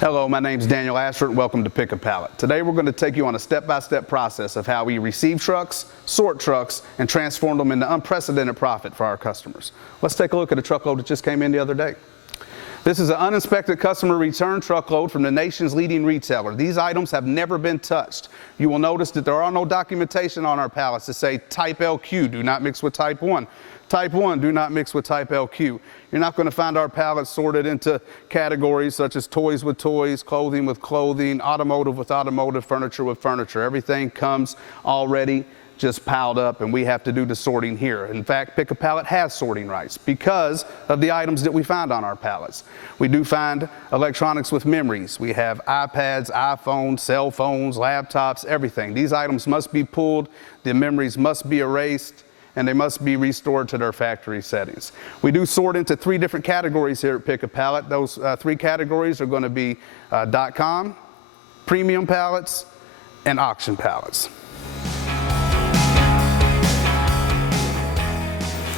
Hello, my name is Daniel Ashford. Welcome to Pick a Pallet. Today we're going to take you on a step-by-step process of how we receive trucks, sort trucks, and transform them into unprecedented profit for our customers. Let's take a look at a truckload that just came in the other day. This is an uninspected customer return truckload from the nation's leading retailer. These items have never been touched. You will notice that there are no documentation on our pallets to say type LQ, do not mix with type 1. Type 1, do not mix with type LQ. You're not going to find our pallets sorted into categories such as toys with toys, clothing with clothing, automotive with automotive, furniture with furniture. Everything comes already just piled up, and we have to do the sorting here. In fact, Pick a Pallet has sorting rights because of the items that we find on our pallets. We do find electronics with memories. We have iPads, iPhones, cell phones, laptops, everything. These items must be pulled, the memories must be erased, and they must be restored to their factory settings. We do sort into 3 different categories here at Pick a Pallet. Those 3 categories are going to be .com, premium pallets, and auction pallets.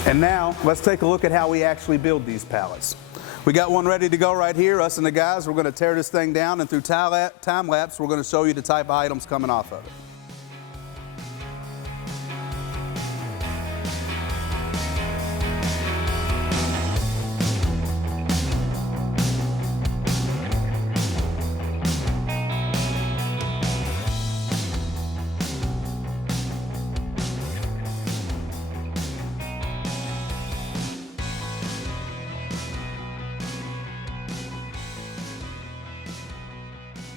And now, let's take a look at how we actually build these pallets. We got one ready to go right here. Us and the guys, we're going to tear this thing down, and through time lapse, we're going to show you the type of items coming off of it.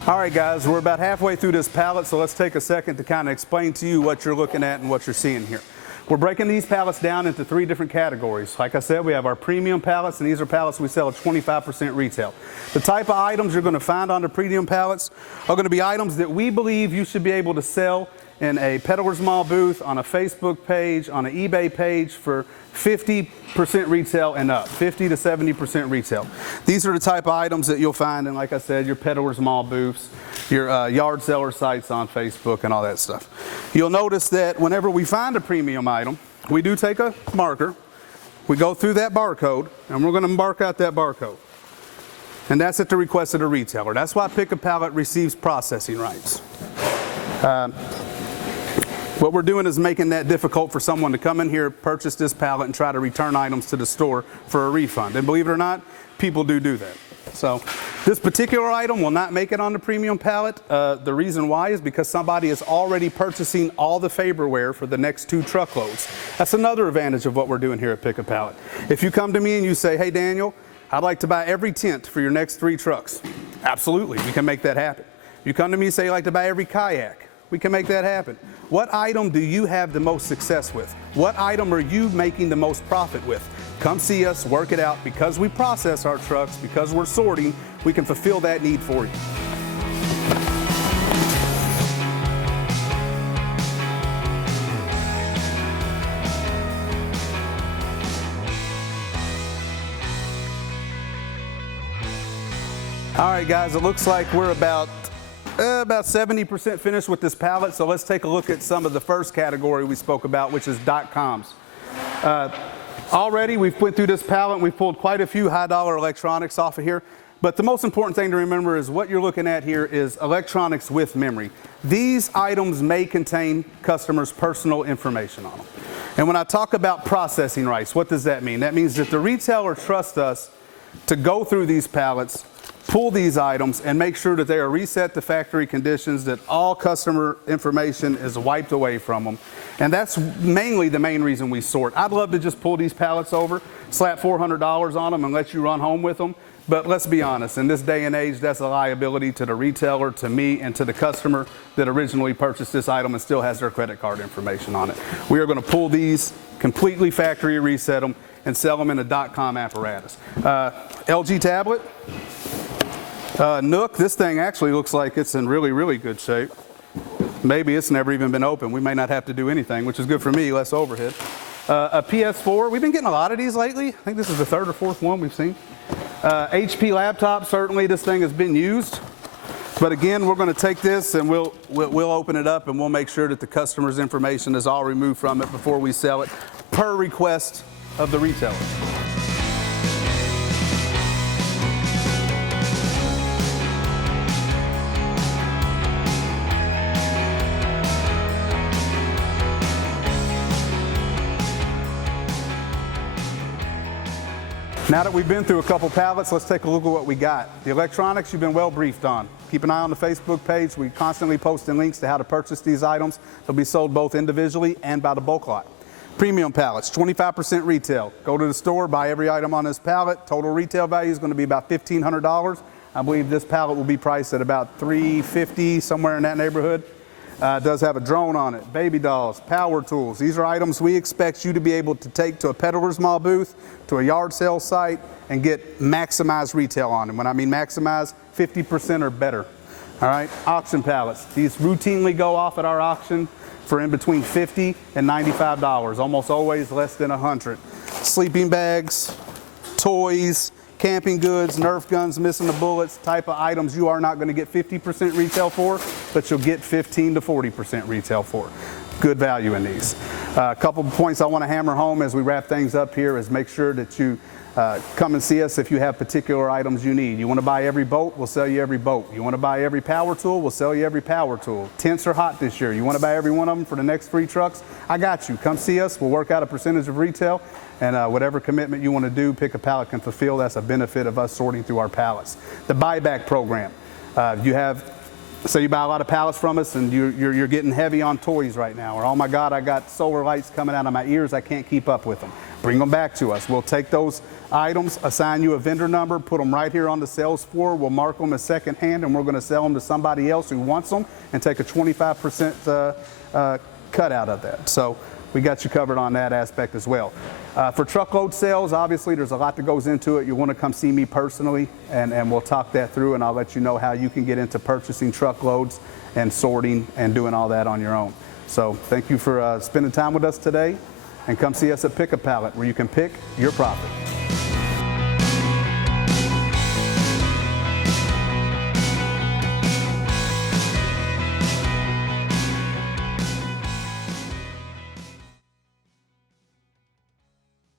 All right, guys, we're about halfway through this pallet, so let's take a second to kind of explain to you what you're looking at and what you're seeing here. We're breaking these pallets down into 3 different categories. Like I said, we have our premium pallets, and these are pallets we sell at 25% retail. The type of items you're going to find on the premium pallets are going to be items that we believe you should be able to sell in a Peddler's Mall booth, on a Facebook page, on an eBay page for 50% retail and up, 50 to 70% retail. These are the type of items that you'll find in, like I said, your Peddler's Mall booths, your yard seller sites on Facebook and all that stuff. You'll notice that whenever we find a premium item, we do take a marker, we go through that barcode, and we're going to mark out that barcode. And that's at the request of the retailer. That's why Pick a Pallet receives processing rights. What we're doing is making that difficult for someone to come in here, purchase this pallet, and try to return items to the store for a refund. And believe it or not, people do that. So this particular item will not make it on the premium pallet. The reason why is because somebody is already purchasing all the Faberware for the next 2 truckloads. That's another advantage of what we're doing here at Pick a Pallet. If you come to me and you say, hey Daniel, I'd like to buy every tent for your next 3 trucks. Absolutely, we can make that happen. You come to me and say you'd like to buy every kayak. We can make that happen. What item do you have the most success with? What item are you making the most profit with? Come see us, work it out. Because we process our trucks, because we're sorting, we can fulfill that need for you. All right, guys, it looks like we're about 70% finished with this pallet, so let's take a look at some of the first category we spoke about, which is .coms. Already we've went through this pallet and we've pulled quite a few high-dollar electronics off of here, but the most important thing to remember is what you're looking at here is electronics with memory. These items may contain customers' personal information on them. And when I talk about processing rights, what does that mean? That means that the retailer trusts us to go through these pallets, pull these items, and make sure that they are reset to factory conditions, that all customer information is wiped away from them. And that's mainly the main reason we sort. I'd love to just pull these pallets over, slap $400 on them, and let you run home with them. But let's be honest, in this day and age, that's a liability to the retailer, to me, and to the customer that originally purchased this item and still has their credit card information on it. We are going to pull these, completely factory reset them, and sell them in a .com apparatus. LG tablet. Nook, this thing actually looks like it's in really, really good shape. Maybe it's never even been opened. We may not have to do anything, which is good for me, less overhead. A PS4, we've been getting a lot of these lately. I think this is the 3rd or 4th one we've seen. HP laptop, certainly this thing has been used. But again, we're going to take this and we'll open it up and we'll make sure that the customer's information is all removed from it before we sell it, per request of the retailer. Now that we've been through a couple pallets, let's take a look at what we got. The electronics you've been well briefed on. Keep an eye on the Facebook page. We constantly posting links to how to purchase these items. They'll be sold both individually and by the bulk lot. Premium pallets, 25% retail. Go to the store, buy every item on this pallet. Total retail value is going to be about $1,500. I believe this pallet will be priced at about $350, somewhere in that neighborhood. It does have a drone on it, baby dolls, power tools. These are items we expect you to be able to take to a peddler's mall booth, to a yard sale site, and get maximized retail on them. When I mean maximize, 50% or better. All right, auction pallets. These routinely go off at our auction for in between $50 and $95, almost always less than 100. Sleeping bags, toys, camping goods, Nerf guns missing the bullets, type of items you are not going to get 50% retail for, but you'll get 15 to 40% retail for. Good value in these. A couple of points I want to hammer home as we wrap things up here is make sure that you come and see us if you have particular items you need. You want to buy every boat, we'll sell you every boat. You want to buy every power tool, we'll sell you every power tool. Tents are hot this year. You want to buy every one of them for the next 3 trucks? I got you. Come see us. We'll work out a percentage of retail, and whatever commitment you want to do, Pick a Pallet can fulfill. That's a benefit of us sorting through our pallets. The buyback program. So you buy a lot of pallets from us and you're getting heavy on toys right now, or oh my God, I got solar lights coming out of my ears, I can't keep up with them. Bring them back to us. We'll take those items, assign you a vendor number, put them right here on the sales floor. We'll mark them as second hand, and we're going to sell them to somebody else who wants them and take a 25% cut out of that. So we got you covered on that aspect as well. For truckload sales, obviously there's a lot that goes into it. You want to come see me personally, and we'll talk that through, and I'll let you know how you can get into purchasing truckloads and sorting and doing all that on your own. So thank you for spending time with us today, and come see us at Pick a Pallet, where you can pick your profit.